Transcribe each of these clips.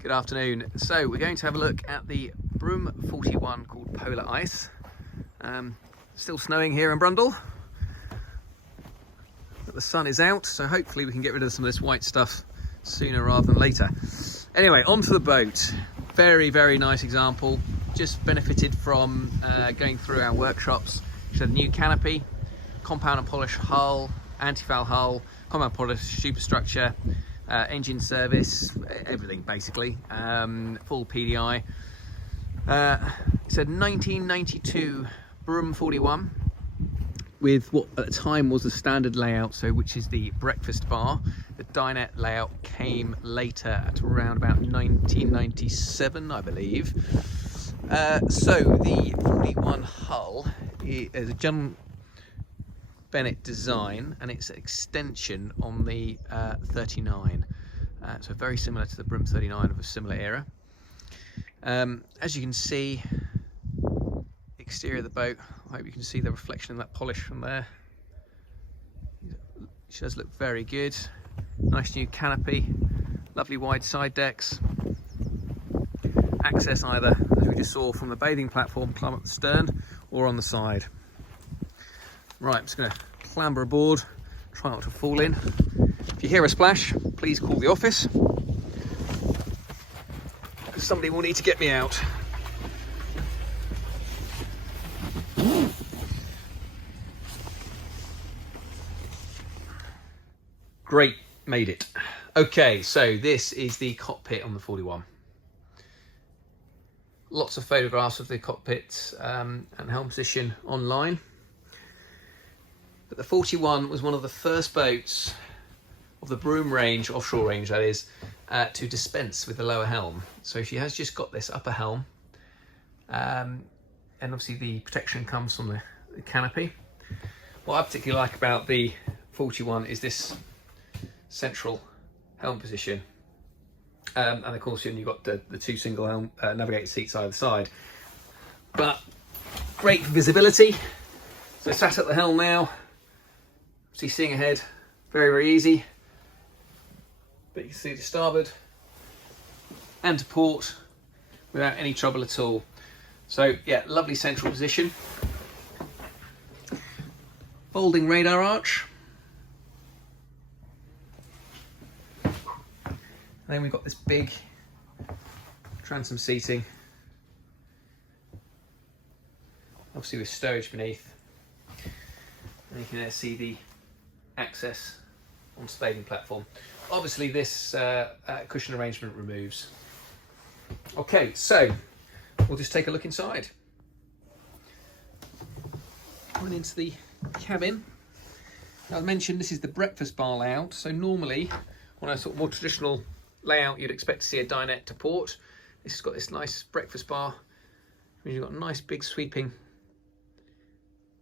Good afternoon. So we're going to have a look at the Broom 41 called Polar Ice. Still snowing here in Brundall, but the sun is out, so hopefully we can get rid of some of this white stuff sooner rather than later. Anyway, onto the boat. Very, very nice example. Just benefited from going through our workshops. She had a new canopy, compound and polish hull, anti-foul hull, compound polish superstructure, engine service, everything basically, full PDI. It's a 1992 Broom 41 with what at the time was the standard layout, so which is the breakfast bar. The dinette layout came later at around about 1997, I believe. So the 41 hull is a John Bennett design, and it's an extension on the 39, so very similar to the Broom 39 of a similar era. As you can see, exterior of the boat, I hope you can see the reflection in that polish from there. She does look very good. Nice new canopy, lovely wide side decks, access either, as we just saw, from the bathing platform, climb up the stern, or on the side. Right, I'm just going to clamber aboard, try not to fall in. If you hear a splash, please call the office, because somebody will need to get me out. Great, made it. Okay, so this is the cockpit on the 41. Lots of photographs of the cockpit and helm position online. But the 41 was one of the first boats of the Broom range, offshore range that is, to dispense with the lower helm. So she has just got this upper helm, and obviously the protection comes from the canopy. What I particularly like about the 41 is this central helm position, and of course you've got the two single helm navigator seats either side, but great visibility. So sat at the helm now, see, seeing ahead, very, very easy. But you can see to starboard and to port without any trouble at all. So yeah, lovely central position. Folding radar arch. And then we've got this big transom seating, obviously with stowage beneath. And you can there see the access onto the bathing platform. Obviously this cushion arrangement removes. Okay, so we'll just take a look inside. Going into the cabin. Now, as mentioned, this is the breakfast bar layout. So normally on a sort of more traditional layout, you'd expect to see a dinette to port. This has got this nice breakfast bar. You've got a nice big sweeping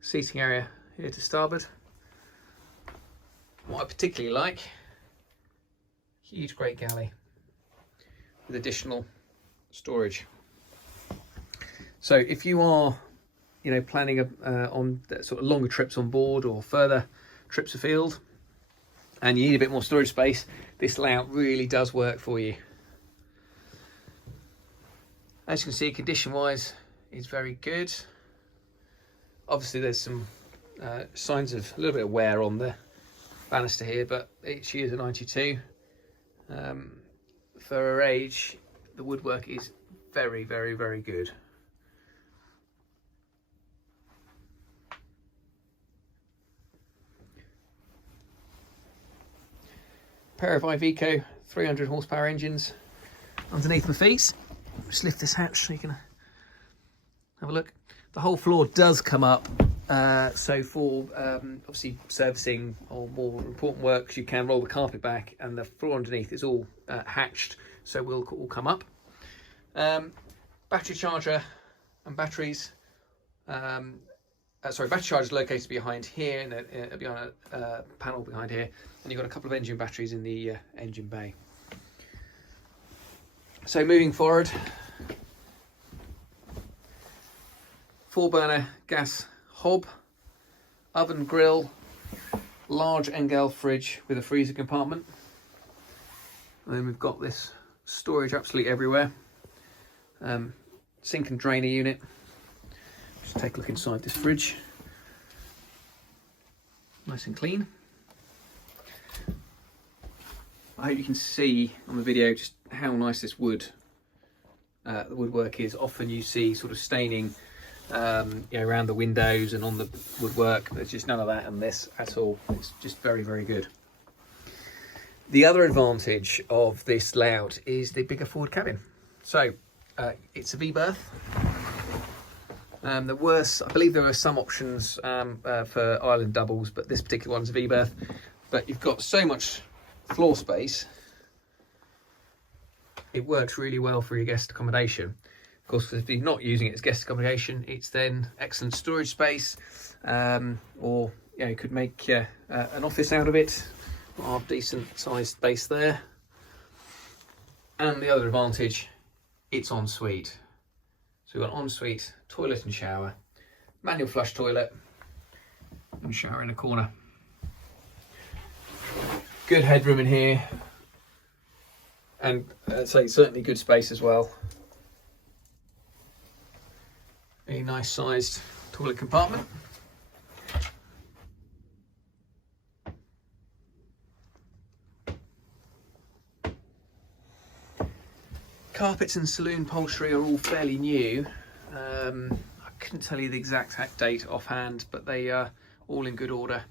seating area here to starboard. What I particularly like, huge great galley with additional storage. So if you are, planning on sort of longer trips on board or further trips afield, and you need a bit more storage space, this layout really does work for you. As you can see, condition-wise, it's very good. Obviously, there's some signs of a little bit of wear on the banister here, but she is a 92. For her age, the woodwork is very, very, very good. Pair of Iveco 300 horsepower engines underneath my feet. Just lift this hatch so you can have a look. The whole floor does come up, so for obviously servicing or more important works, you can roll the carpet back, and the floor underneath is all hatched, so will all come up. Battery charger and batteries. Battery charger is located behind here, and behind a panel behind here, and you've got a couple of engine batteries in the engine bay. So moving forward, 4-burner gas hob, oven grill, large Engel fridge with a freezer compartment. And then we've got this storage absolutely everywhere. Sink and drainer unit. Just take a look inside this fridge. Nice and clean. I hope you can see on the video just how nice this wood, the woodwork is. Often you see sort of staining around the windows and on the woodwork. There's just none of that on this at all. It's just very, very good. The other advantage of this layout is the bigger forward cabin. So it's a V-berth. I believe there were some options for island doubles, but this particular one's a V-berth. But you've got so much floor space, it works really well for your guest accommodation. Of course, if you're not using it as guest accommodation, it's then excellent storage space, or you could make an office out of it. Half decent sized space there. And the other advantage, it's en suite. So we've got en suite toilet and shower, manual flush toilet, and shower in a corner. Good headroom in here, and I'd say certainly good space as well. A nice sized toilet compartment. Carpets and saloon upholstery are all fairly new. I couldn't tell you the exact date offhand, but they are all in good order.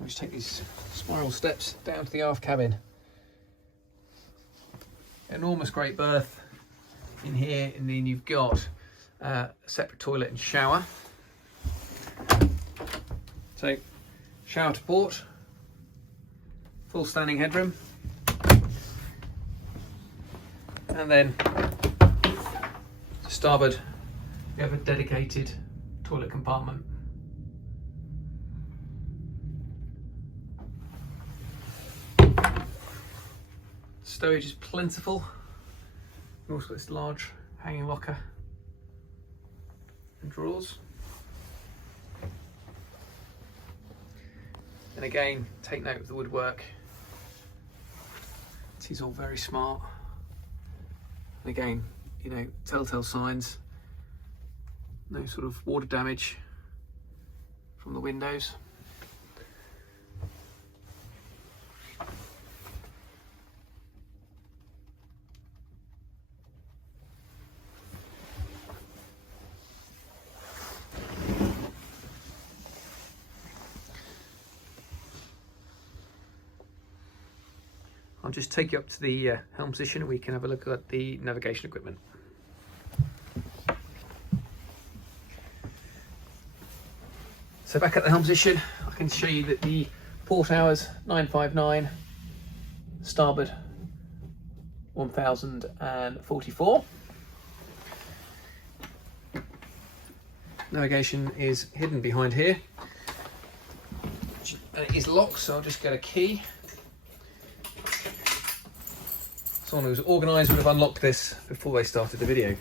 I'll just take these spiral steps down to the aft cabin. Enormous great berth in here, and then you've got a separate toilet and shower. So, shower to port, full standing headroom, and then to starboard we have a dedicated toilet compartment. Stowage is plentiful. We've also got this large hanging locker and drawers. And again, take note of the woodwork. It is all very smart. And again, telltale signs. No sort of water damage from the windows. I'll just take you up to the helm position and we can have a look at the navigation equipment. So back at the helm position, I can show you that the port hours 959, starboard 1044. Navigation is hidden behind here. And it is locked, so I'll just get a key. Someone who was organised would have unlocked this before they started the video.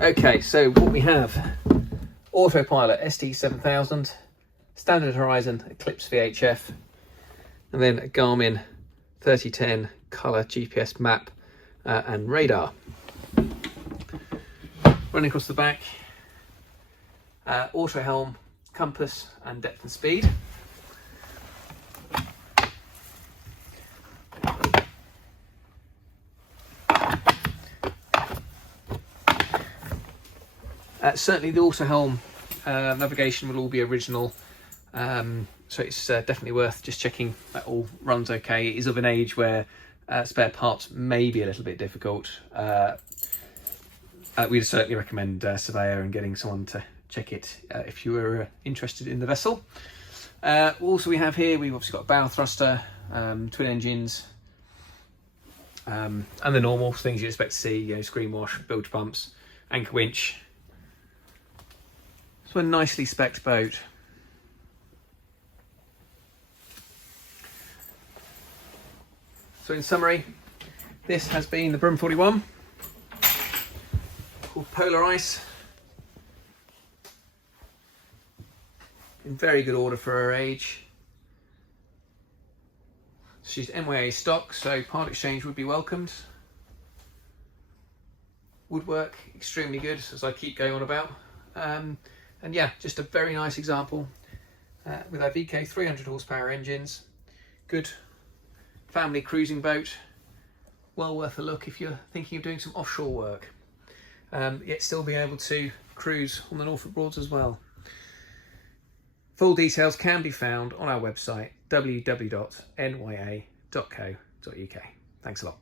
Okay, so what we have: autopilot ST7000, standard horizon Eclipse VHF, and then a Garmin 3010 colour GPS map and radar. Running across the back, auto helm, compass and depth and speed. Certainly the auto helm navigation will all be original, so it's definitely worth just checking that all runs okay. It is of an age where spare parts may be a little bit difficult. We'd certainly recommend Surveyor and getting someone to check it if you were interested in the vessel. Also we have here, we've obviously got a bow thruster, twin engines, and the normal things you'd expect to see, screen wash, bilge pumps, anchor winch. So a nicely spec'd boat. So in summary, This has been the Broom 41, called Polar Ice. In very good order for her age. She's MYA stock, so part exchange would be welcomed. Woodwork, extremely good, as I keep going on about. And yeah, just a very nice example with our VK 300 horsepower engines. Good family cruising boat. Well worth a look if you're thinking of doing some offshore work. Yet still being able to cruise on the Norfolk Broads as well. Full details can be found on our website, www.nya.co.uk. Thanks a lot.